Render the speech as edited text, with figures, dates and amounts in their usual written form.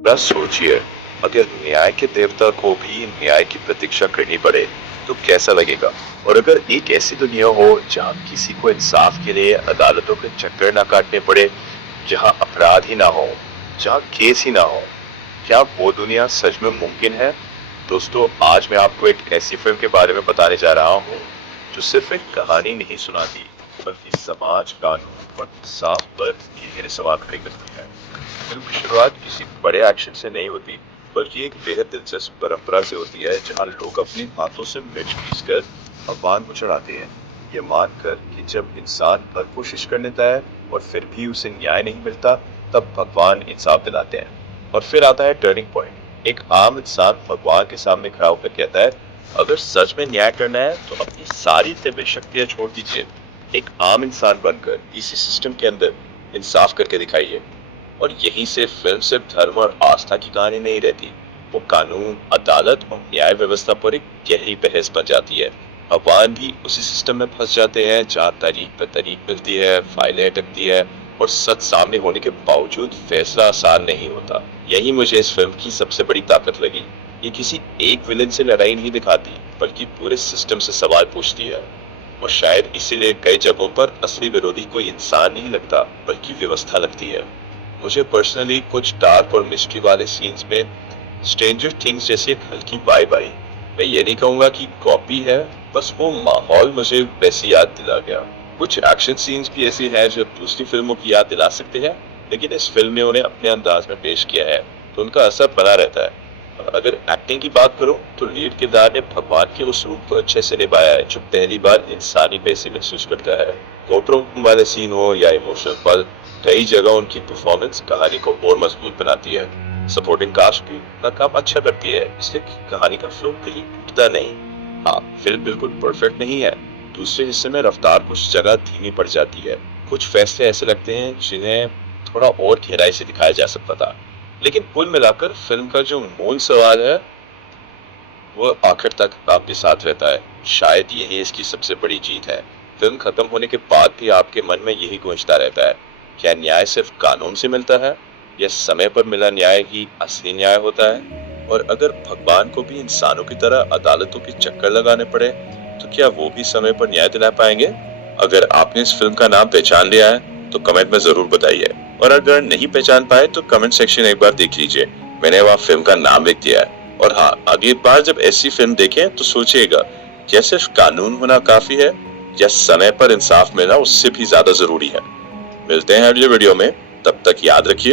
बस सोचिए, अगर न्याय के देवता को भी न्याय की प्रतीक्षा करनी पड़े तो कैसा लगेगा। और अगर एक ऐसी दुनिया हो जहाँ किसी को इंसाफ के लिए अदालतों के चक्कर ना काटने पड़े, जहाँ अपराध ही ना हो, जहाँ केस ही ना हो, क्या वो दुनिया सच में मुमकिन है? दोस्तों, आज मैं आपको एक ऐसी फिल्म के बारे में बताने जा रहा हूँ जो सिर्फ एक कहानी नहीं सुनाती, बल्कि समाज, कानून और इंसाफ पर गहरे सवाल खड़े करती है। फिल्म की शुरुआत किसी बड़े एक्शन से नहीं होती, बल्कि एक बेहद दिलचस्प परंपरा से होती है जहाँ लोग अपने हाथों से मिर्च पीसकर भगवान को चढ़ाते हैं, ये मानकर कि जब इंसान हर कोशिश कर लेता है और फिर भी उसे न्याय नहीं मिलता, तब भगवान इंसाफ दिलाते हैं। और फिर आता है टर्निंग पॉइंट। एक आम इंसान भगवान के सामने खड़ा होकर कहता है, अगर सच में न्याय करना है तो अपनी सारी दिव्य शक्तियां छोड़ दीजिए, एक आम इंसान बनकर इसी सिस्टम के अंदर इंसाफ करके दिखाइए। और यहीं से फिल्म सिर्फ धर्म और आस्था की कहानी नहीं रहती, वो कानून, अदालत और न्याय व्यवस्था पर एक गहरी बहस बन जाती है। भगवान भी उसी सिस्टम में फंस जाते हैं जहाँ तारीख पर तारीख मिलती है, फाइलें अटकती है और सच सामने होने के बावजूद फैसला आसान नहीं होता। यही मुझे इस फिल्म की सबसे बड़ी ताकत लगी। ये किसी एक विलेन से लड़ाई नहीं दिखाती, बल्कि पूरे सिस्टम से सवाल पूछती है। और शायद इसीलिए कई जगहों पर असली विरोधी कोई इंसान नहीं लगता, बल्कि व्यवस्था लगती है। मुझे पर्सनली कुछ डार्क और मिस्ट्री वाले सीन्स में स्ट्रेंजर थिंग्स जैसी एक हल्की वाइब आई। मैं ये नहीं कहूंगा कि कॉपी है, बस वो माहौल मुझे वैसी याद दिला गया। कुछ एक्शन सीन्स भी ऐसे हैं जो दूसरी फिल्मों की याद दिला सकते हैं, लेकिन इस फिल्म ने उन्हें अपने अंदाज में पेश किया है, तो उनका असर बना रहता है। और अगर एक्टिंग की बात करूं तो लीड किरदार ने भगवान के उस रूप को अच्छे से निभाया है जो पहली बार इंसानी पैसे महसूस करता है। कोर्टरूम वाले सीन हो या इमोशनल पल, कई जगह उनकी परफॉर्मेंस कहानी को और मजबूत बनाती है। सपोर्टिंग कास्ट भी अपना काम अच्छा करती है, इसलिए कहानी का फ्लो कहीं टूटता नहीं। हाँ, फिल्म बिल्कुल परफेक्ट नहीं है। दूसरे हिस्से में रफ्तार कुछ जगह धीमी पड़ जाती है, कुछ फैसले ऐसे लगते हैं जिन्हें थोड़ा और गहराई से दिखाया जा सकता था। लेकिन कुल मिलाकर फिल्म का जो मूल सवाल है वो आखिर तक आपके साथ रहता है। शायद यही इसकी सबसे बड़ी जीत है। फिल्म खत्म होने के बाद भी आपके मन में यही गूंजता रहता है, क्या न्याय सिर्फ कानून से मिलता है, या समय पर मिला न्याय ही असली न्याय होता है? और अगर भगवान को भी इंसानों की तरह अदालतों के चक्कर लगाने पड़े, तो क्या वो भी समय पर न्याय दिला पाएंगे? अगर आपने इस फिल्म का नाम पहचान लिया है तो कमेंट में जरूर बताइए, और अगर नहीं पहचान पाए तो कमेंट सेक्शन एक बार देख लीजिए, मैंने वहाँ फिल्म का नाम लिख दिया है। और हाँ, अगली बार जब ऐसी फिल्म देखें तो सोचिएगा, क्या सिर्फ कानून होना काफी है, या समय पर इंसाफ मिलना उससे भी ज्यादा जरूरी है? मिलते हैं अगले वीडियो में, तब तक याद रखिए,